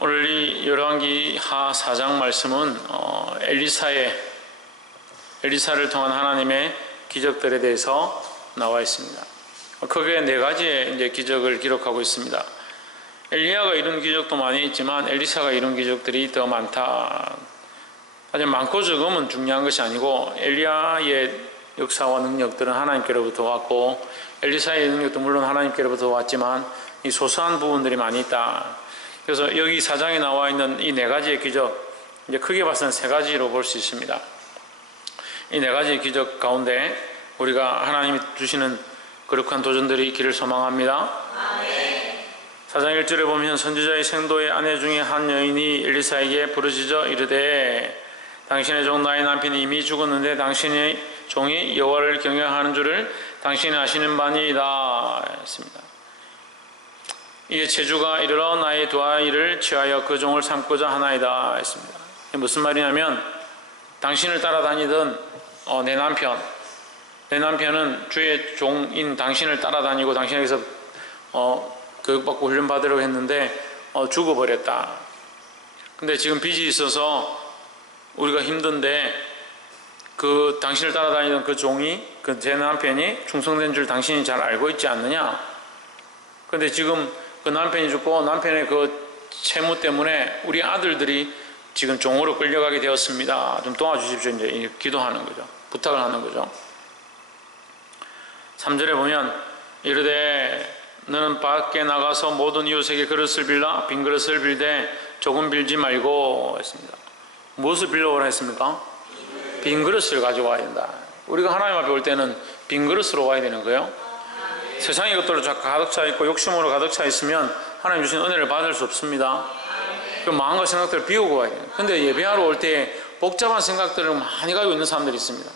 오늘 이 열왕기하 4장 말씀은 엘리사를 통한 하나님의 기적들에 대해서 나와 있습니다. 크게 네 가지의 이제 기적을 기록하고 있습니다. 엘리야가 이룬 기적도 많이 있지만 엘리사가 이룬 기적들이 더 많다. 하지만 많고 적음은 중요한 것이 아니고 엘리야의 역사와 능력들은 하나님께로부터 왔고 엘리사의 능력도 물론 하나님께로부터 왔지만 이 소소한 부분들이 많이 있다. 그래서 여기 4장에 나와 있는 이 네 가지의 기적, 이제 크게 봐서는 세 가지로 볼 수 있습니다. 이 네 가지의 기적 가운데 우리가 하나님이 주시는 거룩한 도전들이 있기를 소망합니다. 아멘. 4장 1절에 보면 선지자의 생도의 아내 중에 한 여인이 엘리사에게 부르짖어 이르되 당신의 종 나의 남편이 이미 죽었는데 당신의 종이 여호와를 경외하는 줄을 당신이 아시는 바니이다 했습니다. 이에 체주가 이르러 나의 두 아이를 취하여 그 종을 삼고자 하나이다 했습니다. 무슨 말이냐면 당신을 따라다니던 내 남편은 주의 종인 당신을 따라다니고 당신에게서 교육받고 훈련받으려고 했는데 죽어버렸다. 근데 지금 빚이 있어서 우리가 힘든데 그 당신을 따라다니던 그 종이 제 남편이 충성된 줄 당신이 잘 알고 있지 않느냐. 근데 지금 그 남편이 죽고 남편의 그 채무 때문에 우리 아들들이 지금 종으로 끌려가게 되었습니다. 좀 도와주십시오. 이제 기도하는 거죠. 부탁을 하는 거죠. 3절에 보면 이르되 너는 밖에 나가서 모든 이웃에게 그릇을 빌라 빈 그릇을 빌되 조금 빌지 말고 했습니다. 무엇을 빌려오라 했습니까? 빈 그릇을 가지고 와야 된다. 우리가 하나님 앞에 올 때는 빈 그릇으로 와야 되는 거예요. 세상의 것들로 가득 차 있고 욕심으로 가득 차 있으면 하나님 주신 은혜를 받을 수 없습니다. 그 마음과 생각들을 비우고 와야 돼요. 근데 예배하러 올 때 복잡한 생각들을 많이 가지고 있는 사람들이 있습니다.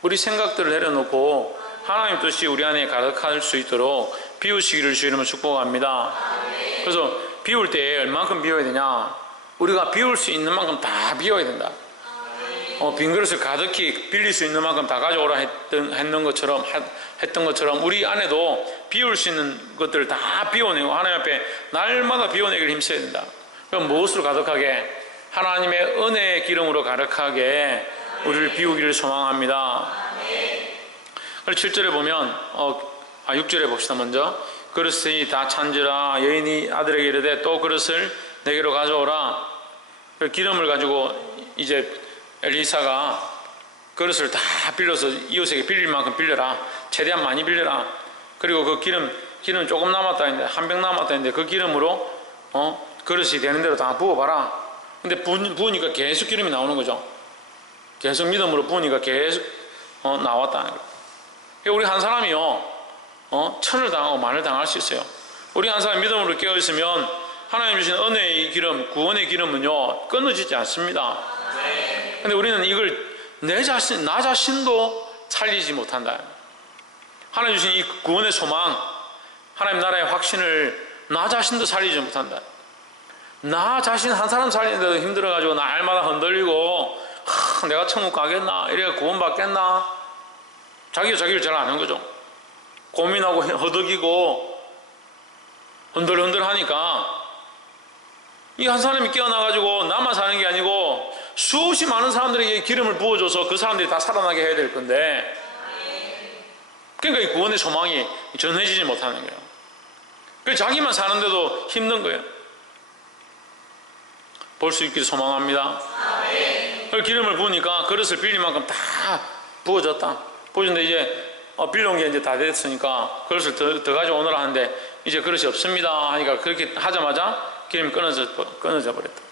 우리 생각들을 내려놓고 하나님 뜻이 우리 안에 가득할 수 있도록 비우시기를 주의 이름으로 축복합니다. 그래서 비울 때 얼만큼 비워야 되냐? 우리가 비울 수 있는 만큼 다 비워야 된다. 빈 그릇을 가득히 빌릴 수 있는 만큼 다 가져오라 했던 것처럼 우리 안에도 비울 수 있는 것들을 다 비워내고 하나님 앞에 날마다 비워내기를 힘써야 된다. 그럼 무엇으로 가득하게? 하나님의 은혜의 기름으로 가득하게 우리를 비우기를 소망합니다. 7절에 보면 6절에 봅시다. 먼저 그릇이 다 찬지라 여인이 아들에게 이르되 또 그릇을 내게로 가져오라. 기름을 가지고 이제 엘리사가 그릇을 다 빌려서 이웃에게 빌릴 만큼 빌려라. 최대한 많이 빌려라. 그리고 그 기름 조금 남았다 했는데 한 병 남았다 했는데 그 기름으로 그릇이 되는 대로 다 부어봐라. 근데 부으니까 계속 기름이 나오는 거죠. 계속 믿음으로 부으니까 계속 나왔다는 거예요. 우리 한 사람이요 천을 당하고 만을 당할 수 있어요. 우리 한 사람이 믿음으로 깨어있으면 하나님 주신 은혜의 기름, 구원의 기름은요 끊어지지 않습니다. 근데 우리는 이걸 나 자신도 살리지 못한다. 하나님 주신 이 구원의 소망, 하나님 나라의 확신을 나 자신도 살리지 못한다. 나 자신 한 사람 살리는데도 힘들어가지고 날마다 흔들리고 내가 천국 가겠나? 이래가 구원 받겠나? 자기가 자기를 잘 아는 거죠. 고민하고 허덕이고 흔들흔들 하니까 이 한 사람이 깨어나가지고 나만 사는 게 아니고 수없이 많은 사람들에게 기름을 부어줘서 그 사람들이 다 살아나게 해야 될 건데 그러니까 이 구원의 소망이 전해지지 못하는 거예요. 그래서 자기만 사는데도 힘든 거예요. 볼 수 있기를 소망합니다. 기름을 부으니까 그릇을 빌릴 만큼 다 부어졌다. 부어졌는데 이제 빌려온 게 이제 다 됐으니까 그릇을 더 가져오느라 하는데 이제 그릇이 없습니다 하니까 그렇게 하자마자 기름이 끊어져 버렸다.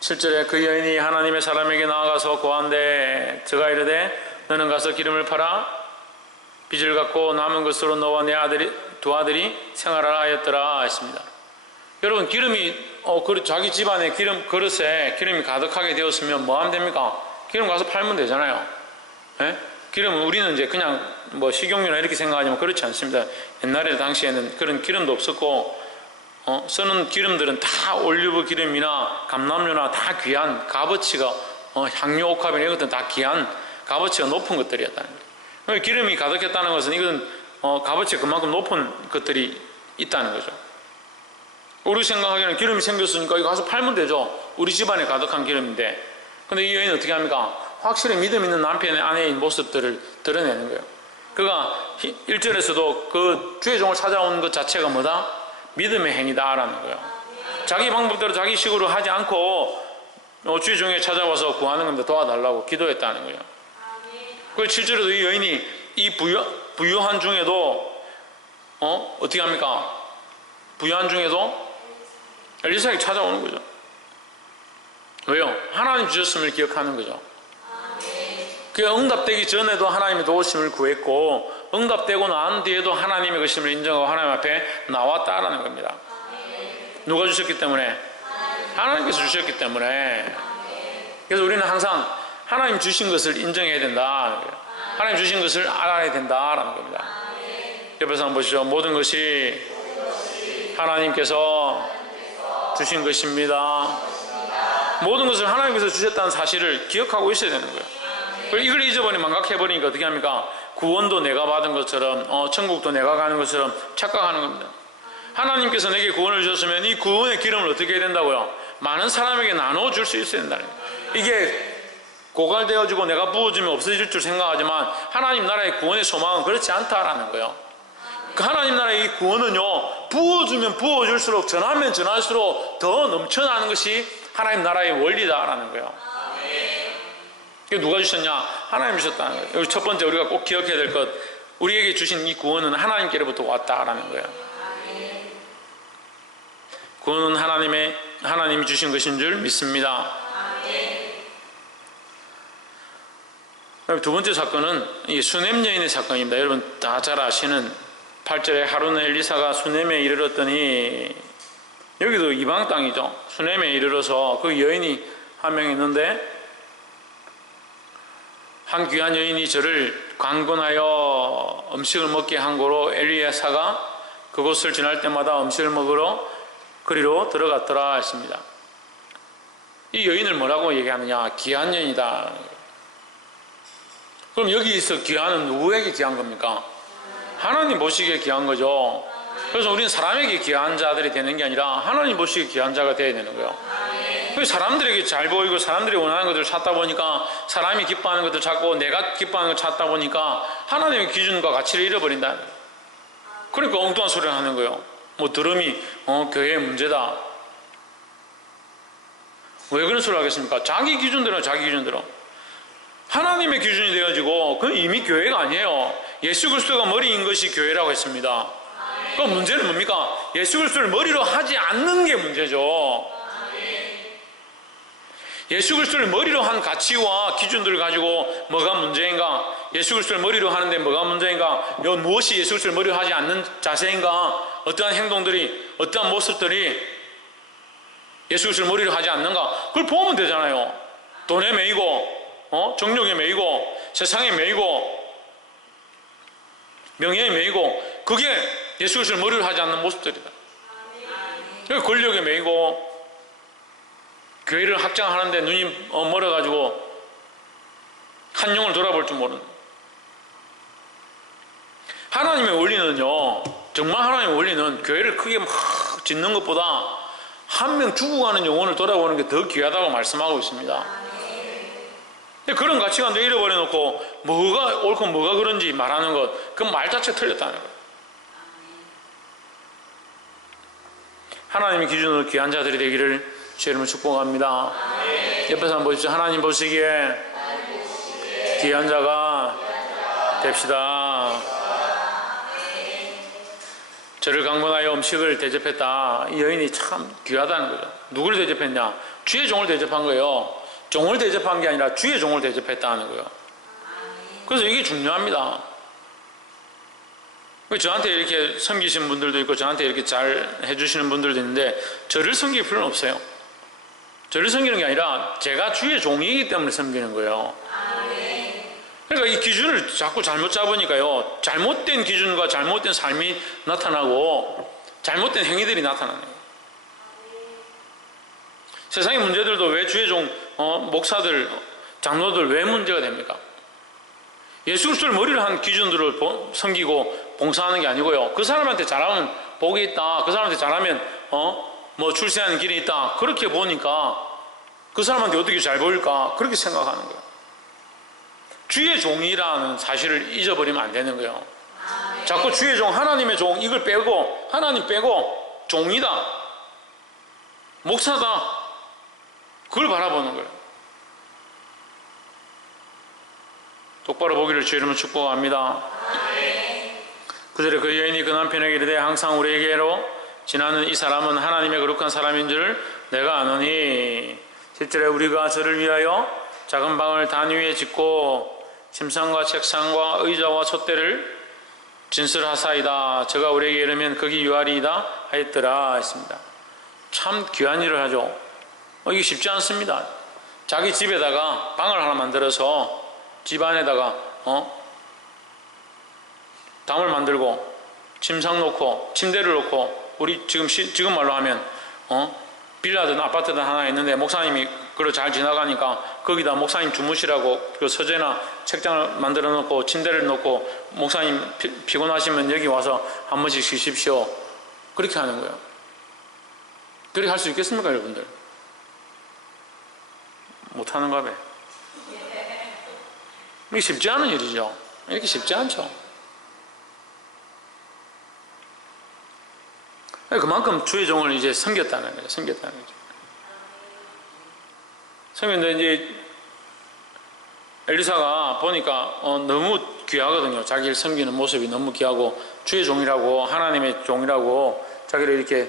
7절에 그 여인이 하나님의 사람에게 나아가서 고한데 저가 이르되 너는 가서 기름을 팔아 빚을 갚고 남은 것으로 너와 내 두 아들이 생활하라 하였더라 했습니다. 여러분 기름이 자기 집안에 그릇에 기름이 가득하게 되었으면 뭐 하면 됩니까? 기름 가서 팔면 되잖아요. 예? 기름은 우리는 이제 그냥 뭐 식용유나 이렇게 생각하지만 그렇지 않습니다. 옛날에 당시에는 그런 기름도 없었고 쓰는 기름들은 다 올리브 기름이나 감람유나 다 귀한 값어치가 향료, 옥합이나 이런 것들은 다 귀한 값어치가 높은 것들이었다는 거예요. 기름이 가득했다는 것은 이건 값어치가 그만큼 높은 것들이 있다는 거죠. 우리 생각하기에는 기름이 생겼으니까 이거 가서 팔면 되죠. 우리 집안에 가득한 기름인데. 근데 이 여인은 어떻게 합니까? 확실히 믿음 있는 남편의 아내의 모습들을 드러내는 거예요. 그가 1절에서도 그 주의 종을 찾아온 것 자체가 뭐다? 믿음의 행위다라는 거예요. 자기 방법대로 자기 식으로 하지 않고 주의 종에 찾아와서 구하는 겁니다. 도와달라고 기도했다는 거예요. 그 7절에도 이 여인이 이 부유한 중에도 어떻게 합니까? 부유한 중에도 엘리사에게 찾아오는 거죠. 왜요? 하나님 주셨음을 기억하는 거죠. 그 응답되기 전에도 하나님의 도우심을 구했고 응답되고 난 뒤에도 하나님의 것임을 인정하고 하나님 앞에 나왔다라는 겁니다. 누가 주셨기 때문에? 하나님께서 주셨기 때문에. 그래서 우리는 항상 하나님 주신 것을 인정해야 된다. 하나님 주신 것을 알아야 된다라는 겁니다. 옆에서 한번 보시죠. 모든 것이 하나님께서 주신 것입니다. 모든 것을 하나님께서 주셨다는 사실을 기억하고 있어야 되는 거예요. 이걸 잊어버리면 망각해버리니까 어떻게 합니까? 구원도 내가 받은 것처럼 천국도 내가 가는 것처럼 착각하는 겁니다. 하나님께서 내게 구원을 주셨으면 이 구원의 기름을 어떻게 해야 된다고요? 많은 사람에게 나눠줄 수 있어야 된다는 거예요. 이게 고갈되어지고 내가 부어주면 없어질 줄 생각하지만 하나님 나라의 구원의 소망은 그렇지 않다라는 거예요. 그 하나님 나라의 이 구원은요, 부어주면 부어줄수록 전하면 전할수록 더 넘쳐나는 것이 하나님 나라의 원리다라는 거예요. 누가 주셨냐? 하나님 주셨다는 거예요. 여기 첫 번째 우리가 꼭 기억해야 될 것, 우리에게 주신 이 구원은 하나님께로부터 왔다라는 거예요. 구원은 하나님이 주신 것인 줄 믿습니다. 두 번째 사건은 이 수넴 여인의 사건입니다. 여러분 다 잘 아시는 8절에 하루는 엘리사가 수넴에 이르렀더니, 여기도 이방 땅이죠. 수넴에 이르러서 그 여인이 한 명 있는데, 한 귀한 여인이 저를 강권하여 음식을 먹게 한 고로 엘리야사가 그곳을 지날 때마다 음식을 먹으러 그리로 들어갔더라 했습니다. 이 여인을 뭐라고 얘기하느냐? 귀한 여인이다. 그럼 여기서 귀한은 누구에게 귀한 겁니까? 하나님 보시기에 귀한 거죠. 그래서 우리는 사람에게 귀한 자들이 되는 게 아니라 하나님 보시기에 귀한 자가 되어야 되는 거예요. 사람들에게 잘 보이고 사람들이 원하는 것을 찾다 보니까, 사람이 기뻐하는 것을 찾고 내가 기뻐하는 것을 찾다 보니까 하나님의 기준과 가치를 잃어버린다. 그러니까 엉뚱한 소리를 하는 거예요. 뭐 드럼이 교회의 문제다. 왜 그런 소리를 하겠습니까? 자기 기준대로 자기 기준대로. 하나님의 기준이 되어지고 그건 이미 교회가 아니에요. 예수 그리스도가 머리인 것이 교회라고 했습니다. 그 문제는 뭡니까? 예수 그리스도를 머리로 하지 않는 게 문제죠. 예수 그리스도를 머리로 한 가치와 기준들을 가지고 뭐가 문제인가? 예수 그리스도를 머리로 하는데 뭐가 문제인가? 무엇이 예수 그리스도를 머리로 하지 않는 자세인가? 어떠한 행동들이, 어떠한 모습들이 예수 그리스도를 머리로 하지 않는가? 그걸 보면 되잖아요. 돈에 매이고, 정욕에 매이고, 세상에 매이고, 명예에 매이고, 그게 예수 그리스도를 머리로 하지 않는 모습들이다. 권력에 매이고, 교회를 확장하는데 눈이 멀어가지고 한 영을 돌아볼 줄 모르는. 하나님의 원리는요, 정말 하나님의 원리는 교회를 크게 막 짓는 것보다 한 명 죽어가는 영혼을 돌아보는 게 더 귀하다고 말씀하고 있습니다. 그런 가치관도 잃어버려놓고 뭐가 옳고 뭐가 그런지 말하는 것, 그 말 자체가 틀렸다는 거예요. 하나님의 기준으로 귀한 자들이 되기를 주의 이름으로 축복합니다. 옆에서 한번 보십시오. 하나님 보시기에 귀한 자가 됩시다. 저를 강권하여 음식을 대접했다. 이 여인이 참 귀하다는 거죠. 누구를 대접했냐? 주의 종을 대접한 거예요. 종을 대접한 게 아니라 주의 종을 대접했다는 거예요. 그래서 이게 중요합니다. 저한테 이렇게 섬기시는 분들도 있고 저한테 이렇게 잘 해주시는 분들도 있는데 저를 섬길 필요는 없어요. 저를 섬기는 게 아니라 제가 주의 종이기 때문에 섬기는 거예요. 그러니까 이 기준을 자꾸 잘못 잡으니까요, 잘못된 기준과 잘못된 삶이 나타나고 잘못된 행위들이 나타나는 거예요. 세상의 문제들도 왜 주의 종, 목사들, 장로들 왜 문제가 됩니까? 예수 그리스도를 머리로 한 기준들을 섬기고 봉사하는 게 아니고요, 그 사람한테 잘하면 복이 있다. 그 사람한테 잘하면 뭐 출세하는 길이 있다. 그렇게 보니까 그 사람한테 어떻게 잘 보일까? 그렇게 생각하는 거예요. 주의 종이라는 사실을 잊어버리면 안 되는 거예요. 자꾸 주의 종, 하나님의 종, 이걸 빼고 하나님 빼고 종이다, 목사다, 그걸 바라보는 거예요. 똑바로 보기를 주의 이름으로 축복합니다. 9절에 그 여인이 그 남편에게 이르되 항상 우리에게로 지나는 이 사람은 하나님의 거룩한 사람인 줄 내가 아노니. 10절에 우리가 저를 위하여 작은 방을 단 위에 짓고 침상과 책상과 의자와 촛대를 진설하사이다. 저가 우리에게 이르면 거기 유하리이다 하였더라 했습니다. 참 귀한 일을 하죠. 이게 쉽지 않습니다. 자기 집에다가 방을 하나 만들어서 집 안에다가 담을 만들고 침상 놓고 침대를 놓고, 우리 지금 말로 하면 빌라든 아파트든 하나 있는데 목사님이 그걸 잘 지나가니까 거기다 목사님 주무시라고 그 서재나 책장을 만들어 놓고 침대를 놓고 목사님 피곤하시면 여기 와서 한 번씩 쉬십시오. 그렇게 하는 거예요. 그렇게 할 수 있겠습니까, 여러분들? 못하는가 봐. 이게 쉽지 않은 일이죠. 이렇게 쉽지 않죠. 그만큼 주의 종을 이제 섬겼다는 거죠. 섬겼다는 거죠. 섬겼는데 이제 엘리사가 보니까 너무 귀하거든요. 자기를 섬기는 모습이 너무 귀하고, 주의 종이라고, 하나님의 종이라고 자기를 이렇게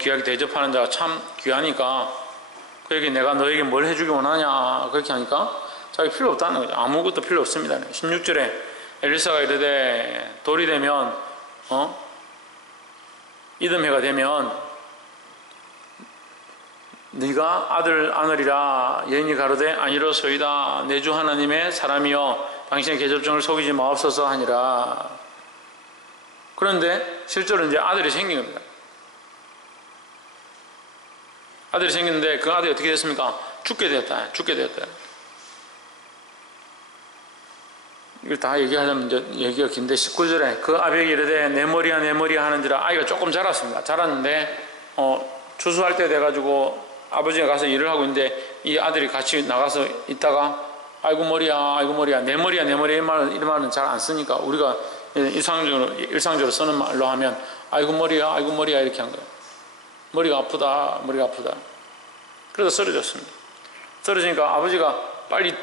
귀하게 대접하는 자가 참 귀하니까, 그에게 내가 너에게 뭘 해주기 원하냐 그렇게 하니까 자기 필요 없다는 거죠. 아무것도 필요 없습니다. 16절에 엘리사가 이르되 돌이 되면 이듬해가 되면 네가 아들 안으리라. 여인이 가로되 아니로소이다. 내 주 하나님의 사람이여 당신의 계절종을 속이지 마옵소서 하니라. 그런데 실제로 이제 아들이 생긴 겁니다. 아들이 생겼는데 그 아들이 어떻게 됐습니까? 죽게 되었다. 죽게 되었다. 이걸 다 얘기하자면 이제 얘기가 긴데 19절에 그 아벨이 이르되 내 머리야 내 머리야 하는지라. 아이가 조금 자랐습니다. 자랐는데 추수할 때 돼가지고 아버지가 가서 일을 하고 있는데 이 아들이 같이 나가서 있다가 아이고 머리야 아이고 머리야 내 머리야 내 머리야 이런 말은 잘 안 쓰니까 우리가 일상적으로 쓰는 말로 하면 아이고 머리야 이렇게 한 거예요. 머리가 아프다 머리가 아프다. 그래서 쓰러졌습니다. 쓰러지니까 아버지가 빨리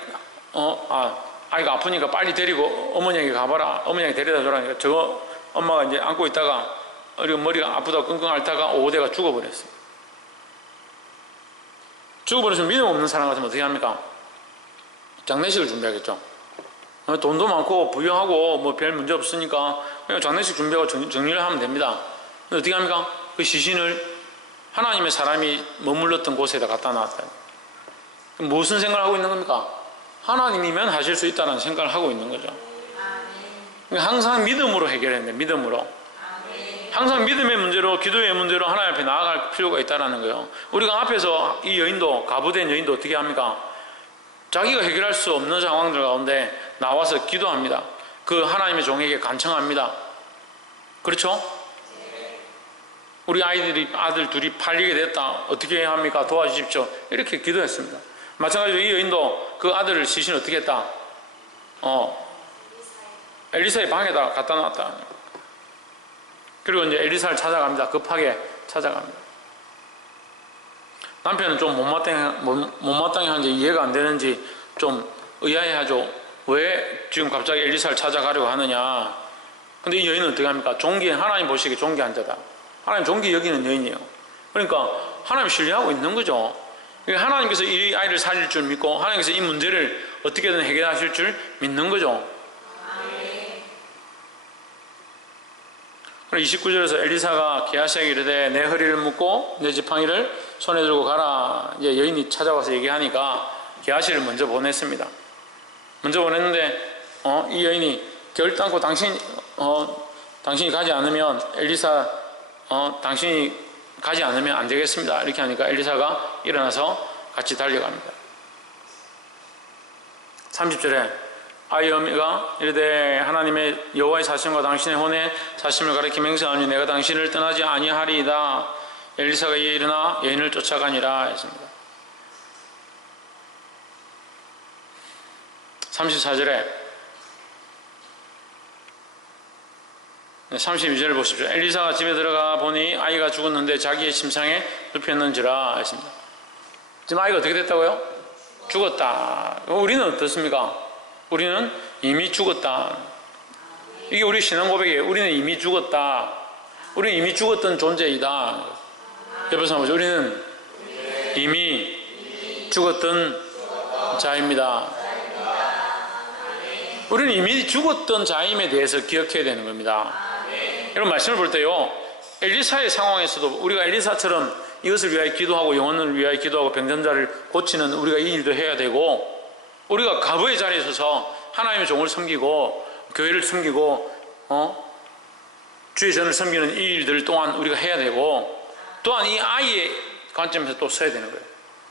아이가 아프니까 빨리 데리고 어머니에게 가봐라. 어머니에게 데려다 줘라. 저거 엄마가 이제 안고 있다가 머리가 아프다고 끙끙 앓다가 오대가 죽어버렸어요. 죽어버렸으면 믿음 없는 사람 같으면 어떻게 합니까? 장례식을 준비하겠죠. 돈도 많고 부유하고 뭐 별 문제 없으니까 그냥 장례식 준비하고 정리를 하면 됩니다. 근데 어떻게 합니까? 그 시신을 하나님의 사람이 머물렀던 곳에다 갖다 놨다. 무슨 생각을 하고 있는 겁니까? 하나님이면 하실 수 있다는 생각을 하고 있는 거죠. 그러니까 항상 믿음으로 해결해야 돼요. 믿음으로. 항상 믿음의 문제로, 기도의 문제로 하나님 앞에 나아갈 필요가 있다는 거예요. 우리가 앞에서 이 여인도, 가부된 여인도 어떻게 합니까? 자기가 해결할 수 없는 상황들 가운데 나와서 기도합니다. 그 하나님의 종에게 간청합니다. 그렇죠? 우리 아들 둘이 팔리게 됐다. 어떻게 해야 합니까? 도와주십시오. 이렇게 기도했습니다. 마찬가지로 이 여인도 그 아들을 시신 어떻게 했다? 엘리사의 방에다 갖다 놨다. 그리고 이제 엘리사를 찾아갑니다. 급하게 찾아갑니다. 남편은 좀 못마땅해 하는지 이해가 안 되는지 좀 의아해하죠. 왜 지금 갑자기 엘리사를 찾아가려고 하느냐. 근데 이 여인은 어떻게 합니까? 하나님 보시기에 존귀한 자다. 하나님 존귀 여기는 여인이에요. 그러니까 하나님 신뢰하고 있는 거죠. 하나님께서 이 아이를 살릴 줄 믿고 하나님께서 이 문제를 어떻게든 해결하실 줄 믿는 거죠. 29절에서 엘리사가 게하시에게 이르되 내 허리를 묶고 내 지팡이를 손에 들고 가라. 이제 여인이 찾아와서 얘기하니까 게하시를 먼저 보냈습니다. 먼저 보냈는데 이 여인이 결단코 당신이 가지 않으면 엘리사 당신이 가지 않으면 안 되겠습니다. 이렇게 하니까 엘리사가 일어나서 같이 달려갑니다. 30절에 아이가 이르되 하나님의 여호와의 사심과 당신의 혼의 사심을 가리켜 맹세하니 내가 당신을 떠나지 아니하리이다. 엘리사가 이에 일어나 여인을 쫓아가니라 했습니다. 34절에 32절을 보십시오. 엘리사가 집에 들어가 보니 아이가 죽었는데 자기의 침상에 눕혔는지라 했습니다. 지금 아이가 어떻게 됐다고요? 죽었다. 우리는 어떻습니까? 우리는 이미 죽었다. 이게 우리 신앙 고백이에요. 우리는 이미 죽었다. 우리는 이미 죽었던 존재이다. 옆에서 한번 보죠. 우리는 이미 죽었던 자입니다. 우리는 이미 죽었던 자임에 대해서 기억해야 되는 겁니다. 이런 말씀을 볼 때요, 엘리사의 상황에서도 우리가 엘리사처럼 이것을 위하여 기도하고 영혼을 위하여 기도하고 병든 자를 고치는 우리가 이 일도 해야 되고, 우리가 과부의 자리에 서서 하나님의 종을 섬기고 교회를 섬기고 주의 전을 섬기는 이 일들 또한 우리가 해야 되고, 또한 이 아이의 관점에서 또 서야 되는 거예요.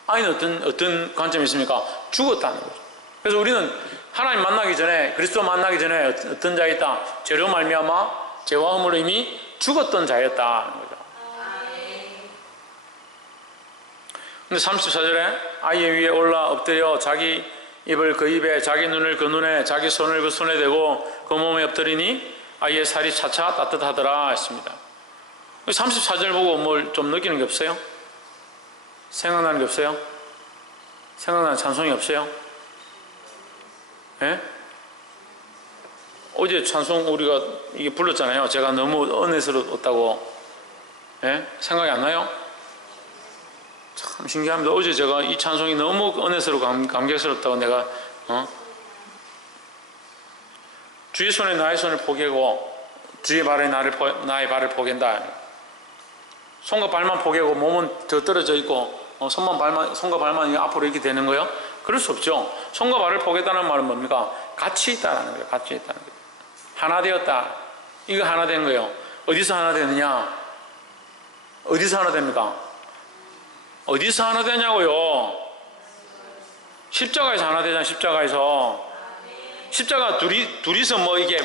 아이는 어떤 관점이 있습니까? 죽었다는 거죠. 그래서 우리는 하나님 만나기 전에, 그리스도 만나기 전에 어떤 자였다? 죄로 말미암아 죄와 허물로 이미 죽었던 자였다는 거죠. 근데 34절에 아이 위에 올라 엎드려 자기 입을 그 입에, 자기 눈을 그 눈에, 자기 손을 그 손에 대고 그 몸에 엎드리니 아이의 살이 차차 따뜻하더라 했습니다. 34절 보고 뭘 좀 느끼는 게 없어요? 생각나는 게 없어요? 생각나는 찬송이 없어요? 예? 어제 찬송 우리가 이게 불렀잖아요. 제가 너무 은혜스러웠다고. 예? 생각이 안 나요? 참 신기합니다. 어제 제가 이 찬송이 너무 은혜스럽고 감격스럽다고 내가 주의 손에 나의 손을 포개고 주의 발에 나의 발을 포갠다. 손과 발만 포개고 몸은 더 떨어져 있고 손과 발만 앞으로 이렇게 되는 거예요? 그럴 수 없죠. 손과 발을 포개다는 말은 뭡니까? 같이 있다는 거예요. 같이 있다는 거예요. 하나 되었다. 이거 하나 된 거예요. 어디서 하나 되느냐? 어디서 하나 됩니까? 어디서 하나 되냐고요? 십자가에서 하나 되잖아요. 십자가에서. 십자가 둘이서 이게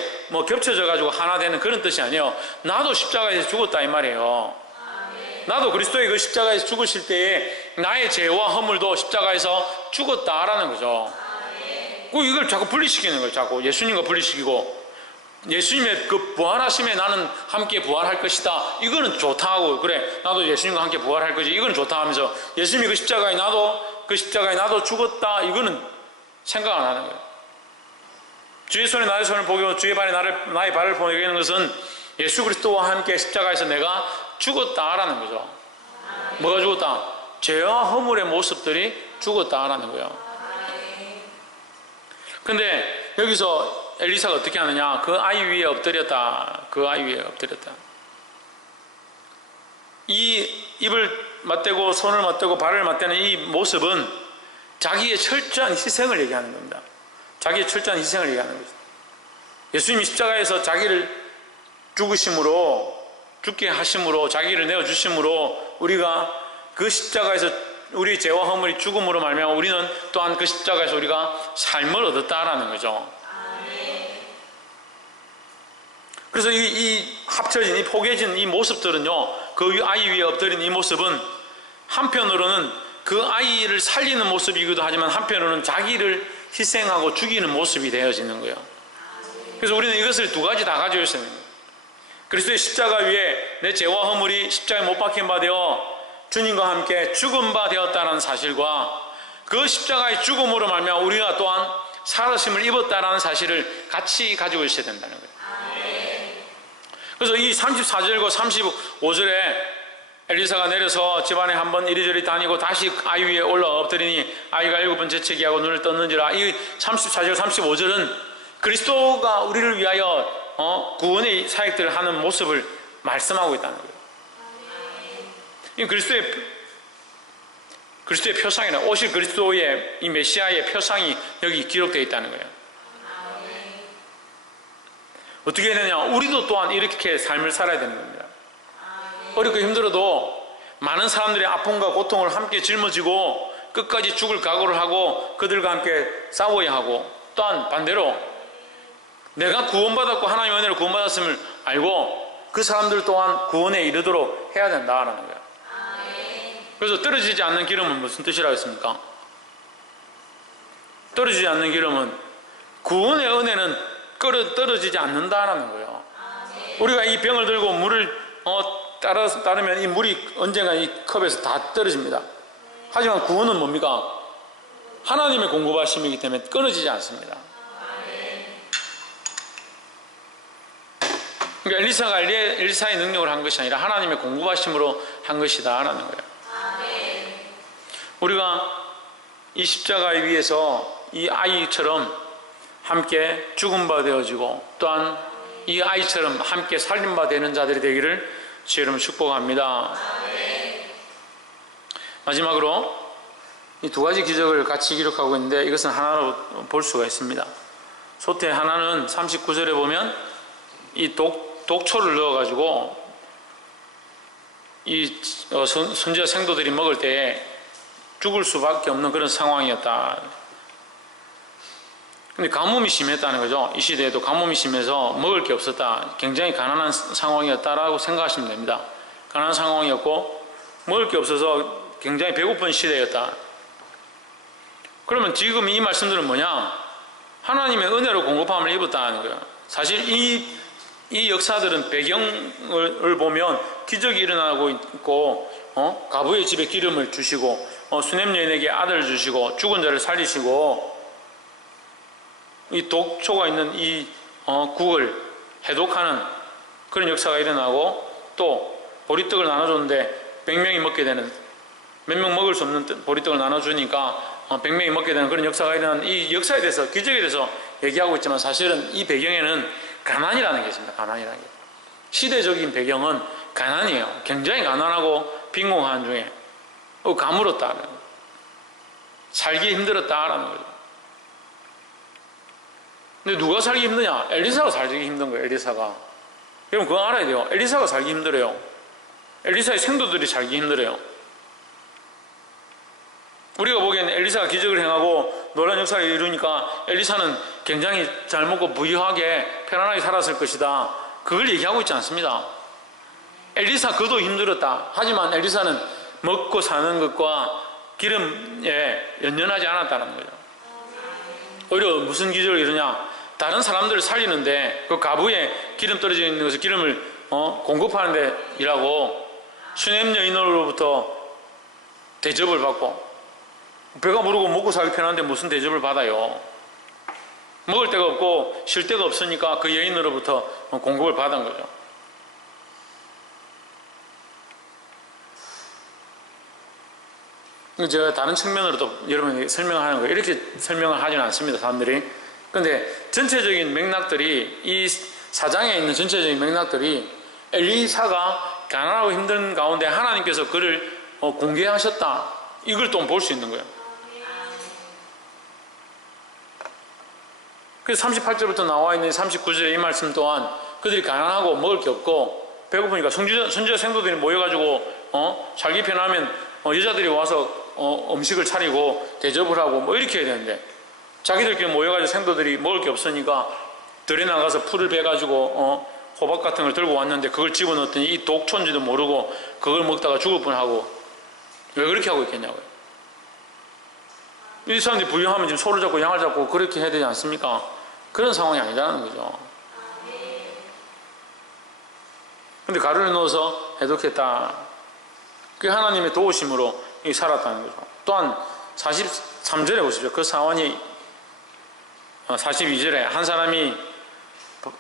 겹쳐져 가지고 하나 되는 그런 뜻이 아니에요. 나도 십자가에서 죽었다 이 말이에요. 나도 그리스도의 그 십자가에서 죽으실 때에 나의 죄와 허물도 십자가에서 죽었다라는 거죠. 이걸 자꾸 분리시키는 거예요. 자꾸 예수님과 분리시키고, 예수님의 그 부활하심에 나는 함께 부활할 것이다. 이거는 좋다 하고, 그래 나도 예수님과 함께 부활할 거지. 이건 좋다 하면서 예수님이 그 십자가에 나도 죽었다. 이거는 생각 안 하는 거예요. 주의 손에 나의 손을 포개고 주의 발에 나의 발을 포개는 것은 예수 그리스도와 함께 십자가에서 내가 죽었다라는 거죠. 뭐가 죽었다? 죄와 허물의 모습들이 죽었다라는 거예요. 근데 여기서 엘리사가 어떻게 하느냐? 그 아이 위에 엎드렸다. 그 아이 위에 엎드렸다. 이 입을 맞대고 손을 맞대고 발을 맞대는 이 모습은 자기의 철저한 희생을 얘기하는 겁니다. 자기의 철저한 희생을 얘기하는 거죠. 예수님이 십자가에서 자기를 죽게 하심으로, 자기를 내어주심으로 우리가 그 십자가에서 우리 죄와 허물이 죽음으로 말미암아 우리는 또한 그 십자가에서 우리가 삶을 얻었다라는 거죠. 그래서 이 합쳐진, 이 포개진 이 모습들은요, 그 아이 위에 엎드린 이 모습은 한편으로는 그 아이를 살리는 모습이기도 하지만 한편으로는 자기를 희생하고 죽이는 모습이 되어지는 거예요. 그래서 우리는 이것을 두 가지 다 가지고 있어야 됩니다. 그리스도의 십자가 위에 내 죄와 허물이 십자가에 못 박힌 바 되어 주님과 함께 죽은 바 되었다는 사실과 그 십자가의 죽음으로 말미암아 우리가 또한 살아심을 입었다는 사실을 같이 가지고 있어야 된다는 거예요. 그래서 이 34절과 35절에 엘리사가 내려서 집안에 한번 이리저리 다니고 다시 아이 위에 올라 엎드리니 아이가 7번 재채기하고 눈을 떴는지라. 이 34절 35절은 그리스도가 우리를 위하여 구원의 사역들을 하는 모습을 말씀하고 있다는 거예요. 이 그리스도의 표상이나 오실 그리스도의 이 메시아의 표상이 여기 기록되어 있다는 거예요. 어떻게 해야 되냐? 우리도 또한 이렇게 삶을 살아야 되는 겁니다. 어렵고 힘들어도 많은 사람들의 아픔과 고통을 함께 짊어지고 끝까지 죽을 각오를 하고 그들과 함께 싸워야 하고 또한 반대로 내가 구원받았고 하나님의 은혜로 구원받았음을 알고 그 사람들 또한 구원에 이르도록 해야 된다라는 거예요. 그래서 떨어지지 않는 기름은 무슨 뜻이라고 했습니까? 떨어지지 않는 기름은 구원의 은혜는 떨어지지 않는다라는 거예요. 우리가 이 병을 들고 물을 따르면 이 물이 언젠가 이 컵에서 다 떨어집니다. 하지만 구원은 뭡니까? 하나님의 공급하심이기 때문에 끊어지지 않습니다. 그러니까 엘리사가 엘리사의 능력을 한 것이 아니라 하나님의 공급하심으로 한 것이다 라는 거예요. 우리가 이 십자가에 위해서 이 아이처럼 함께 죽은 바 되어지고 또한 이 아이처럼 함께 살린 바 되는 자들이 되기를 주의 이름으로 축복합니다. 마지막으로 이 두 가지 기적을 같이 기록하고 있는데 이것은 하나로 볼 수가 있습니다. 소태 하나는 39절에 보면 이 독초를 넣어가지고 이 선지자 생도들이 먹을 때에 죽을 수밖에 없는 그런 상황이었다. 근데 가뭄이 심했다는 거죠. 이 시대에도 가뭄이 심해서 먹을 게 없었다. 굉장히 가난한 상황이었다라고 생각하시면 됩니다. 가난한 상황이었고 먹을 게 없어서 굉장히 배고픈 시대였다. 그러면 지금 이 말씀들은 뭐냐? 하나님의 은혜로 공급함을 입었다는 거예요. 사실 이 역사들은 배경을 보면 기적이 일어나고 있고 가부의 집에 기름을 주시고 수냄 여인에게 아들을 주시고 죽은 자를 살리시고 이 독초가 있는 이 국을 해독하는 그런 역사가 일어나고 또 보리떡을 나눠줬는데 100명이 먹게 되는, 몇 명 먹을 수 없는 보리떡을 나눠주니까 100명이 먹게 되는 그런 역사가 일어나는 이 역사에 대해서, 기적에 대해서 얘기하고 있지만 사실은 이 배경에는 가난이라는 게 있습니다. 가난이라는 게. 시대적인 배경은 가난이에요. 굉장히 가난하고 빈곤한 중에 가물었다. 살기 힘들었다라는 거죠. 근데 누가 살기 힘드냐? 엘리사가 살기 힘든 거예요. 엘리사가. 여러분 그거 알아야 돼요. 엘리사가 살기 힘들어요. 엘리사의 생도들이 살기 힘들어요. 우리가 보기에는 엘리사가 기적을 행하고 놀라운 역사를 이루니까 엘리사는 굉장히 잘 먹고 부유하게 편안하게 살았을 것이다. 그걸 얘기하고 있지 않습니다. 엘리사 그도 힘들었다. 하지만 엘리사는 먹고 사는 것과 기름에 연연하지 않았다는 거죠. 오히려 무슨 기적을 이루냐? 다른 사람들을 살리는데 그 가부에 기름 떨어져 있는 것을 기름을 공급하는 데 일하고 수냄 여인으로부터 대접을 받고, 배가 부르고 먹고 살기 편한데 무슨 대접을 받아요? 먹을 데가 없고 쉴 데가 없으니까 그 여인으로부터 공급을 받은 거죠. 제가 다른 측면으로도 여러분에게 설명하는 거예요. 이렇게 설명을 하지는 않습니다, 사람들이. 근데 전체적인 맥락들이, 이 사장에 있는 전체적인 맥락들이 엘리사가 가난하고 힘든 가운데 하나님께서 그를 공개하셨다. 이걸 또 볼 수 있는 거예요. 그래서 38절부터 나와 있는 39절의 이 말씀 또한 그들이 가난하고 먹을 게 없고 배고프니까 선지자 생도들이 모여가지고 살기 편하면 여자들이 와서 음식을 차리고 대접을 하고 뭐 이렇게 해야 되는데, 자기들끼리 모여가지고 생도들이 먹을 게 없으니까 들에 나가서 풀을 베가지고 호박 같은 걸 들고 왔는데 그걸 집어넣었더니 이 독초인지도 모르고 그걸 먹다가 죽을 뻔하고. 왜 그렇게 하고 있겠냐고요. 이 사람들이 부유하면 지금 소를 잡고 양을 잡고 그렇게 해야 되지 않습니까? 그런 상황이 아니라는 거죠. 근데 가루를 넣어서 해독했다. 그게 하나님의 도우심으로 살았다는 거죠. 또한 43절에 보십시오. 그 사원이 42절에 한 사람이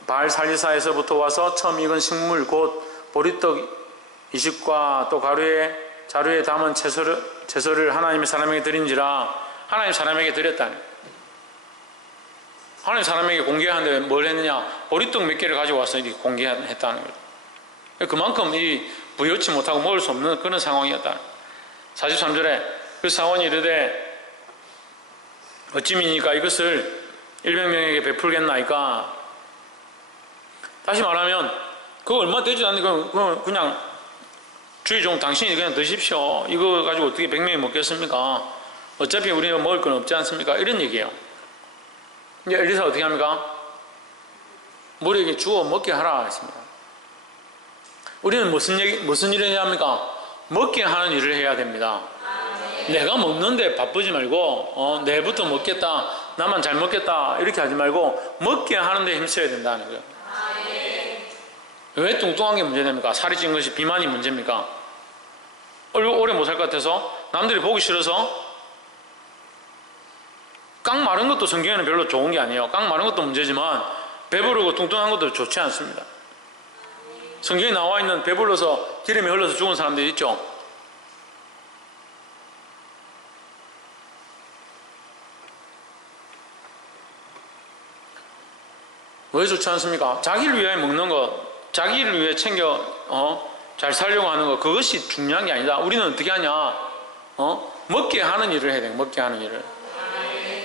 바알살리사에서부터 와서 처음 익은 식물 곧 보리떡 20과 또 자루에 담은 채소를 하나님의 사람에게 드린지라. 하나님 사람에게 드렸다는 거예요. 하나님 사람에게 공개하는데 뭘 했느냐? 보리떡 몇 개를 가지고 와서 이렇게 공개했다는 거예요. 그만큼 이 부여치 못하고 먹을 수 없는 그런 상황이었다. 43절에 그 사원이 이르되 어찌미니까 이것을 100명에게 베풀겠나이까. 다시 말하면 그거 얼마 되지 않으니까 그냥 주의 종 당신이 그냥 드십시오. 이거 가지고 어떻게 100명이 먹겠습니까? 어차피 우리는 먹을 건 없지 않습니까? 이런 얘기예요. 이제 엘리사가 어떻게 합니까? 무리에게 주어 먹게 하라 했습니다. 우리는 무슨 일을 해야 합니까? 먹게 하는 일을 해야 됩니다. 내가 먹는데 바쁘지 말고 내부터 먹겠다, 나만 잘 먹겠다 이렇게 하지 말고 먹게 하는 데 힘써야 된다는 거예요. 왜 뚱뚱한 게 문제됩니까? 살이 찐 것이 비만이 문제입니까? 오래 못 살 것 같아서? 남들이 보기 싫어서? 깡 마른 것도 성경에는 별로 좋은 게 아니에요. 깡 마른 것도 문제지만 배부르고 뚱뚱한 것도 좋지 않습니다. 성경에 나와 있는 배불러서 기름이 흘러서 죽은 사람들이 있죠. 왜 좋지 않습니까? 자기를 위해 먹는 것, 자기를 위해 챙겨 잘 살려고 하는 것, 그것이 중요한 게 아니다. 우리는 어떻게 하냐? 먹게 하는 일을 해야 돼요. 먹게 하는 일을.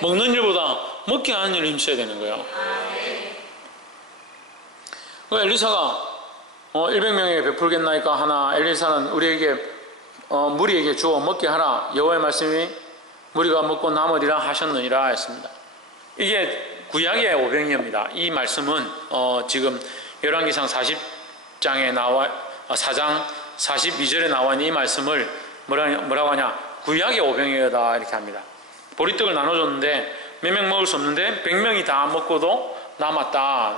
먹는 일보다 먹게 하는 일을 힘써야 되는 거예요. 엘리사가 100명에게 베풀겠나이까 하나 엘리사는 우리에게 무리에게 주어 먹게 하라. 여호와의 말씀이 무리가 먹고 남으리라 하셨느니라 했습니다. 이게 구약의 오병이어입니다. 이 말씀은 지금 열왕기상 40장에 나와 4장 42절에 나와 있는 이 말씀을 뭐라고 하냐? 구약의 오병이어다 이렇게 합니다. 보리떡을 나눠줬는데 몇 명 먹을 수 없는데 100명이 다 먹고도 남았다.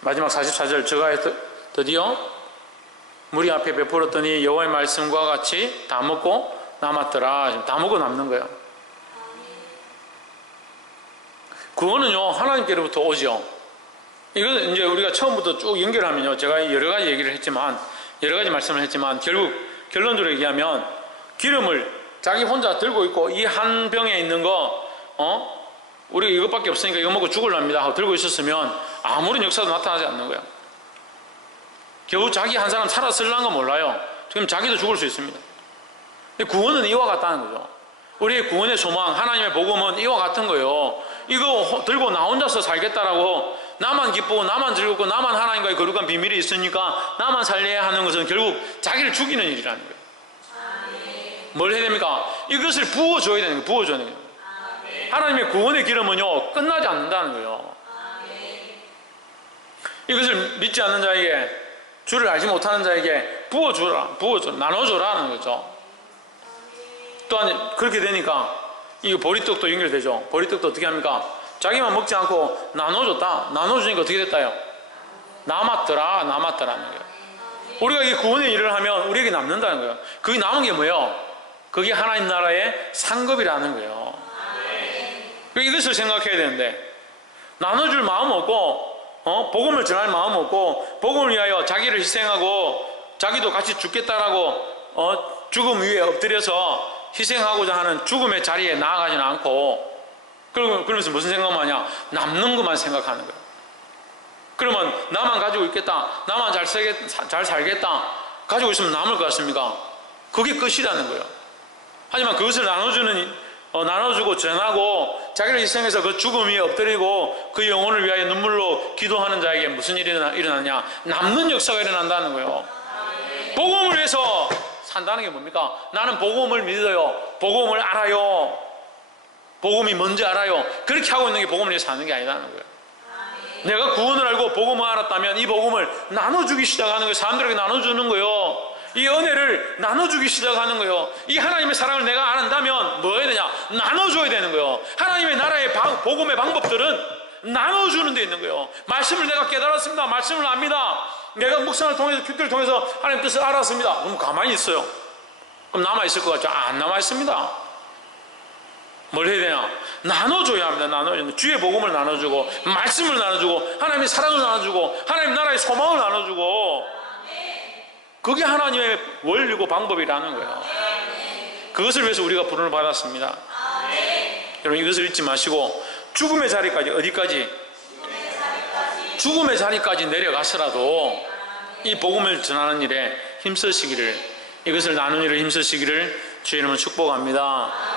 마지막 44절 저가 드디어 무리 앞에 베풀었더니 여호와의 말씀과 같이 다 먹고 남았더라. 지금 다 먹고 남는 거예요. 구원은요 하나님께로부터 오죠. 이건 이제 우리가 처음부터 쭉 연결하면요, 제가 여러 가지 얘기를 했지만, 여러 가지 말씀을 했지만 결국 결론적으로 얘기하면 기름을 자기 혼자 들고 있고 이 한 병에 있는 거 우리가 이것밖에 없으니까 이거 먹고 죽을랍니다 하고 들고 있었으면 아무런 역사도 나타나지 않는 거예요. 겨우 자기 한 사람 살았을란 거 몰라요. 지금 자기도 죽을 수 있습니다. 구원은 이와 같다는 거죠. 우리의 구원의 소망, 하나님의 복음은 이와 같은 거예요. 이거 들고 나 혼자서 살겠다라고 나만 기쁘고 나만 즐겁고 나만 하나님과의 거룩한 비밀이 있으니까 나만 살려야 하는 것은 결국 자기를 죽이는 일이라는 거예요. 뭘 해야 됩니까? 이것을 부어줘야 되는 거예요. 부어줘야 되는 거예요. 하나님의 구원의 기름은요 끝나지 않는다는 거예요. 이것을 믿지 않는 자에게, 주를 알지 못하는 자에게 부어줘라, 나눠줘라는 거죠. 또한 그렇게 되니까 이 보리떡도 연결되죠. 보리떡도 어떻게 합니까? 자기만 먹지 않고 나눠줬다. 나눠주니까 어떻게 됐다요? 남았더라는 거예요. 우리가 이 구원의 일을 하면 우리에게 남는다는 거예요. 그게 남은 게 뭐예요? 그게 하나님 나라의 상급이라는 거예요. 이것을 생각해야 되는데, 나눠줄 마음 없고 복음을 전할 마음 없고 복음을 위하여 자기를 희생하고 자기도 같이 죽겠다라고 죽음 위에 엎드려서 희생하고자 하는 죽음의 자리에 나아가지는 않고, 그러면서 무슨 생각만 하냐? 남는 것만 생각하는 거예요. 그러면 나만 가지고 있겠다, 나만 잘 살겠다, 가지고 있으면 남을 것 같습니까? 그게 끝이라는 거예요. 하지만 그것을 나눠주고 전하고 자기를 희생해서 그 죽음 위에 엎드리고 그 영혼을 위하여 눈물로 기도하는 자에게 무슨 일이 일어나냐? 남는 역사가 일어난다는 거예요. 복음을 위해서 산다는 게 뭡니까? 나는 복음을 믿어요. 복음을 알아요. 복음이 뭔지 알아요. 그렇게 하고 있는 게 복음을 위해서 사는 게 아니라는 거예요. 내가 구원을 알고 복음을 알았다면 이 복음을 나눠주기 시작하는 거예요. 사람들에게 나눠주는 거예요. 이 은혜를 나눠주기 시작하는 거예요. 이 하나님의 사랑을 내가 안다면 뭐 해야 되냐? 나눠줘야 되는 거예요. 하나님의 나라의 복음의 방법들은 나눠주는 데 있는 거예요. 말씀을 내가 깨달았습니다. 말씀을 압니다. 내가 묵상을 통해서 큐티를 통해서 하나님 뜻을 알았습니다. 그럼 가만히 있어요. 그럼 남아있을 것 같죠? 안 남아있습니다. 뭘 해야 되냐? 나눠줘야 합니다. 나눠주는 주의 복음을 나눠주고 말씀을 나눠주고 하나님의 사랑을 나눠주고 하나님 나라의 소망을 나눠주고, 그게 하나님의 원리고 방법이라는 거예요. 그것을 위해서 우리가 부름을 받았습니다. 여러분 이것을 잊지 마시고 죽음의 자리까지, 어디까지? 죽음의 자리까지 내려가서라도 이 복음을 전하는 일에 힘쓰시기를, 이것을 나누는 일에 힘쓰시기를 주의 이름으로 축복합니다.